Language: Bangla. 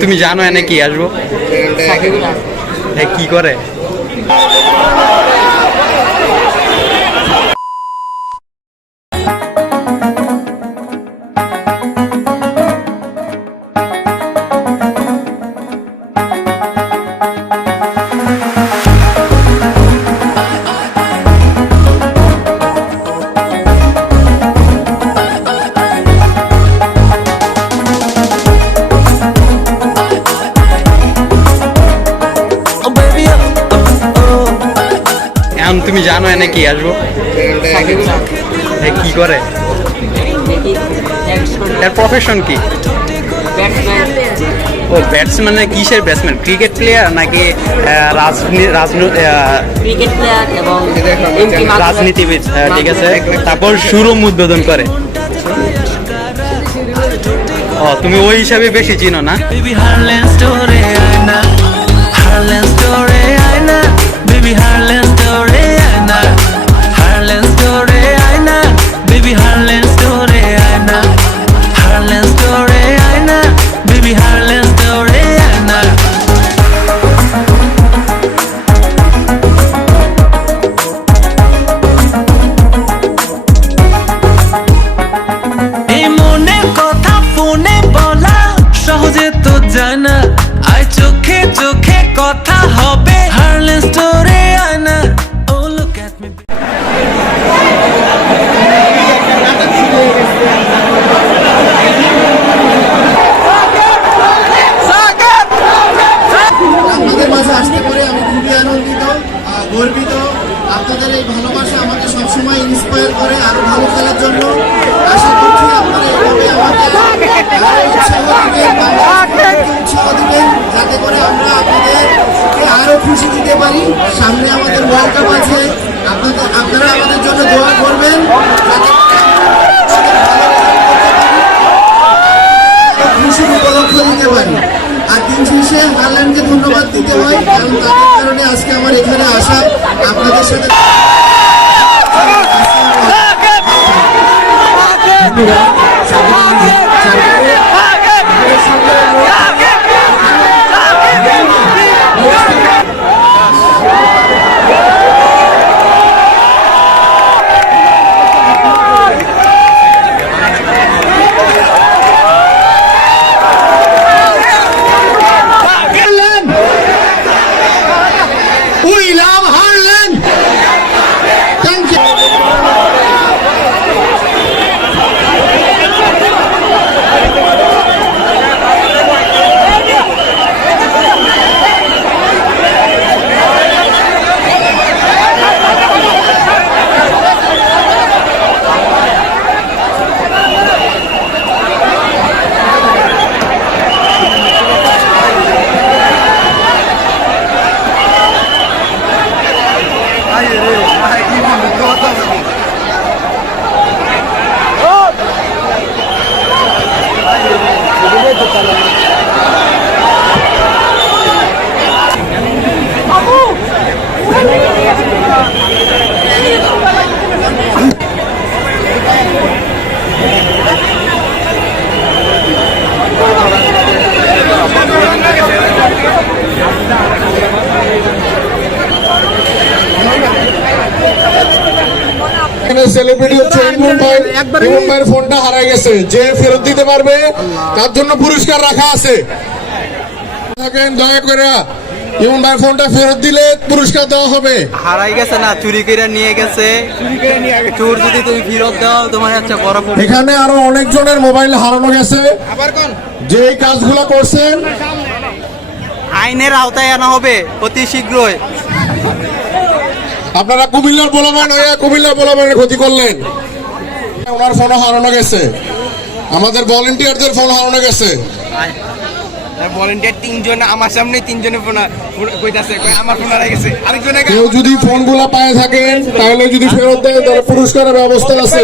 তুমি জানো এনে কি আসবো? কি করে? তুমি জানো এনে কি আসবো? কি করে? এর প্রফেশন কি? ও ব্যাটসম্যান, কিসের ব্যাটসম্যান? ক্রিকেট প্লেয়ার নাকি রাজনীতিবিদ? ঠিক আছে, তারপর সুরম উদ্বোধন করে। ও তুমি ওই হিসাবে বেশি চিনো না? জানা আই চোখে চোখে কথা হবে হারলেন স্টোরে আয়না ও লুক এট মি আপনাদের মাঝে আসতে পেরে আমি খুবই আনন্দিত, গর্বিত। আপনাদের এই ভালোবাসা আমাকে সবসময় ইন্সপায়ার করে আরো ভালো খেলার জন্য। আশা করছি আপনারা এভাবে আমাকে উৎসাহ দিবেন, যাতে করে আমরা আপনাদেরকে আরো খুশি দিতে পারি। সামনে আমাদের ওয়ার্ল্ড কাপ আছে, আপনারা আমাদের জন্য দোয়া করবেন যাতে খুশির উপলক্ষ দিতে পারি। আর দিন শেষে হারল্যান্ডকে ধন্যবাদ দিতে হয়, কারণ তাদের কারণে আজকে আমার এখানে আসা, আপনাদের সাথে সেলিব্রিটি হচ্ছে ইমন ভাই। ইমন ভাইয়ের ফোনটা হারাই গেছে, যে ফেরত দিতে পারবে তার জন্য পুরস্কার রাখা আছে। দয়া করে ইমন ভাইয়ের ফোনটা ফেরত দিলে পুরস্কার দেওয়া হবে। হারাই গেছে না, চুরি করে নিয়ে গেছে। চোর যদি তুমি ফেরত দাও তোমার একটা বড়। এখানে আরো অনেকজনের মোবাইল হারানো গেছে, যে এই কাজগুলো করছেন আইনের আওতায় আনা হবে অতি শীঘ্রই। আপনারা কুমিল্লার বলবেন কুমিল্লার বলবেনের ক্ষতি করলেন। ওনার ফোন হারানো গেছে, আমাদের ভলেন্টিয়ারদের ফোন হারানো গেছে। ভলেন্টিয়ার তিনজন আমার সামনে, তিনজনের ফোন কইতাছে আমার ফোন হারাই গেছে। আরেকজনের কেউ যদি ফোনগুলো পায়ে থাকেন তাহলে যদি ফেরত দেয় তাহলে পুরস্কারের ব্যবস্থা আছে।